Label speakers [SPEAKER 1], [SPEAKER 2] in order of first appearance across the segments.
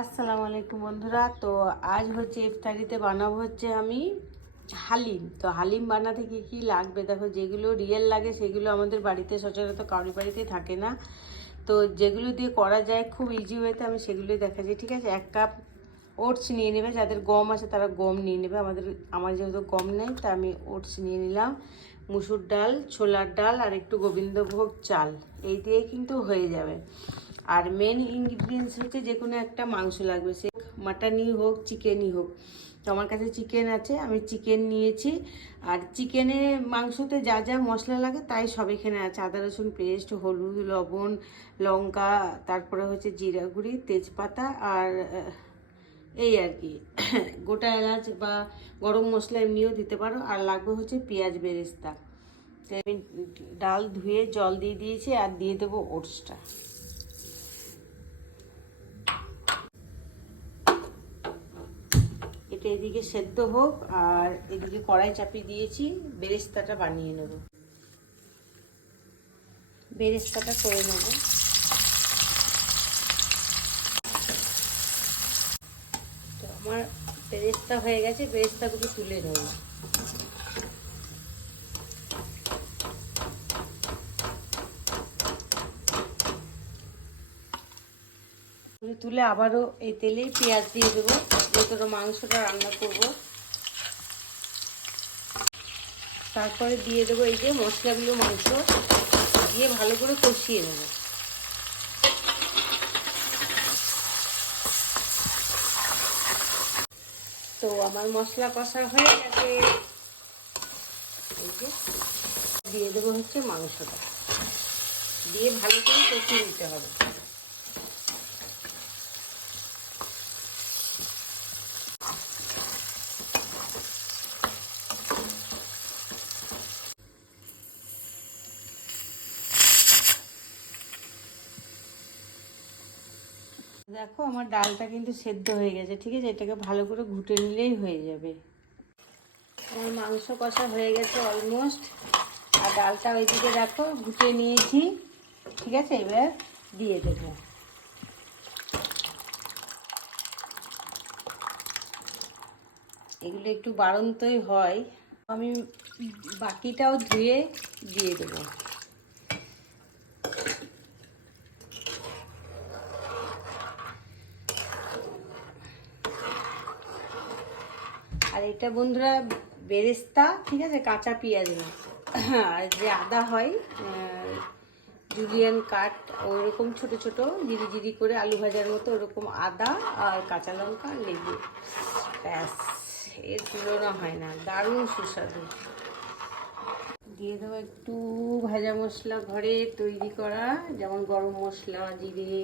[SPEAKER 1] আসসালামু আলাইকুম বন্ধুরা, তো আজ হচ্ছে ইফতারিতে বানাবো হচ্ছে আমি হালিম। তো হালিম বানাতে কি কি লাগবে? দেখো, যেগুলো রিয়েল লাগে সেগুলো আমাদের বাড়িতে সচরাচর কারোর বাড়িতে থাকে না। তো যেগুলো দিয়ে করা যায় খুব ইজি ওয়েতে আমি সেগুলোই দেখা দেখাচ্ছি, ঠিক আছে? এক কাপ ওটস নিয়ে নেবে, যাদের গম আছে তারা গম নিয়ে নেবে। আমাদের, আমার যেহেতু গম নেই, তা আমি ওটস নিয়ে নিলাম। মুসুর ডাল, ছোলার ডাল আর একটু গোবিন্দভোগ চাল। এই দিয়ে কিন্তু হয়ে যাবে। আর মেন ইনগ্রিডিয়েন্টস হচ্ছে যে কোনো একটা মাংস লাগবে। সে মাটনই হোক, চিকেনই হোক। তো আমার কাছে চিকেন আছে, আমি চিকেন নিয়েছি। আর চিকেনে মাংসতে যা যা মশলা লাগে তাই সব এখানে আছে। আদা, রসুন পেস্ট হলুদ, লবণ, লঙ্কা, তারপরে হচ্ছে জিরা গুঁড়ি, তেজপাতা আর এই আর কি। গোটা এলাচ বা গরম মশলা এমনিও দিতে পারো। আর লাগবে হচ্ছে পেঁয়াজ বেরেস্তা। ডাল ধুয়ে জল দিয়ে দিয়েছি আর দিয়ে দেবো ওটসটা। এটা এদিকে সেদ্ধ হোক আর এদিকে কড়াই চাপিয়ে দিয়েছি। বেরেস্তাটা বানিয়ে নেব। বেরেস্তাটা করে নেব তো আমার বেরেস্তা হয়ে গেছে বেরেস্তাগুলো তুলে নেব। তুলে আবারও এই তেলেই পেঁয়াজ দিয়ে দেবো যেহেতু মাংসটা রান্না করব। তারপরে দিয়ে দেবো এই যে মশলাগুলো মাংস, দিয়ে ভালো করে কষিয়ে নেব। তো আমার মশলা কষা হয়ে গেছে। দিয়ে দেবো হচ্ছে মাংসটা। দিয়ে ভালো করে কষিয়ে নিতে হবে। দেখো, আমার ডালটা কিন্তু সেদ্ধ হয়ে গেছে, ঠিক আছে? এটাকে ভালো করে ঘুটে নিলেই হয়ে যাবে। আমার মাংস কষা হয়ে গেছে অলমোস্ট আর ডালটা ওইদিকে দেখো, ঘুটে নিয়েছি, ঠিক আছে? এবার দিয়ে দেবো। এগুলো একটু বাড়ন্তই হয়, আমি বাকিটাও ধুয়ে দিয়ে দেবো। আর এটা বন্ধুরা বেরেস্তা, ঠিক আছে? কাঁচা পেঁয়াজ না। আর যে আদা হয় জুলিয়ান কাট ওইরকম ছোট ছোট, জিরি জিরি করে আলু ভাজার মতো ওরকম আদা আর কাঁচা লঙ্কা লেবু। ব্যাস, এর তুলনা হয় না, দারুণ সুস্বাদু। দিয়ে দেবো একটু ভাজা মশলা ঘরে তৈরি করা, যেমন গরম মশলা, জিরে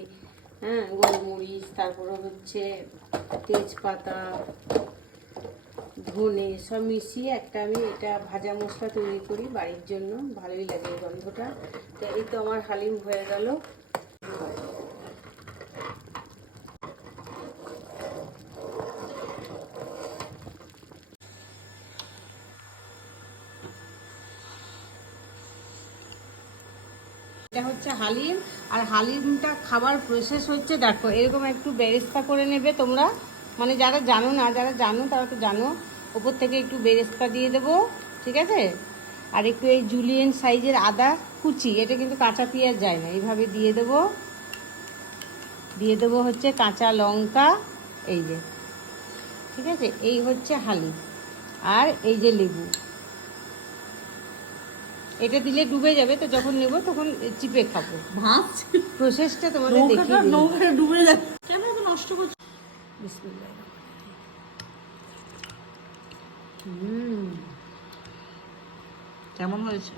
[SPEAKER 1] হ্যাঁ গোলমরিচ, তারপরে হচ্ছে তেজপাতা ধনে সব মিশিয়ে একটা আমি এটা ভাজা মশলা তৈরি করি বাড়ির জন্য। ভালোই লাগে এই গন্ধটা। তো এই তো আমার হালিম হয়ে গেল। এটা হচ্ছে হালিম। আর হালিমটা খাবার প্রসেস হচ্ছে, দেখো, এরকম একটু বেরেস্তা করে নেবে তোমরা। মানে যারা জানো না, যারা জানো তারা তো জানো। ওপর থেকে একটু বেরেস্তা দিয়ে দেবো ঠিক আছে? আর একটু এই জুলিয়েন সাইজের আদা কুচি এটা কিন্তু কাঁচা পেঁয়াজ যায় না এইভাবে দিয়ে দেবো। দিয়ে দেবো হচ্ছে কাঁচা লঙ্কা এই যে ঠিক আছে? এই হচ্ছে হালি। আর এই যে লেবু। এটা দিলে ডুবে যাবে তো যখন নেব তখন চিপে খাব।
[SPEAKER 2] ভাত
[SPEAKER 1] প্রসেসটা তোমাদের
[SPEAKER 2] নৌকাটা ডুবে যাচ্ছে কেন এত নষ্ট করছ
[SPEAKER 1] বিসমিল্লাহ হুম।
[SPEAKER 2] কেমন হয়েছে?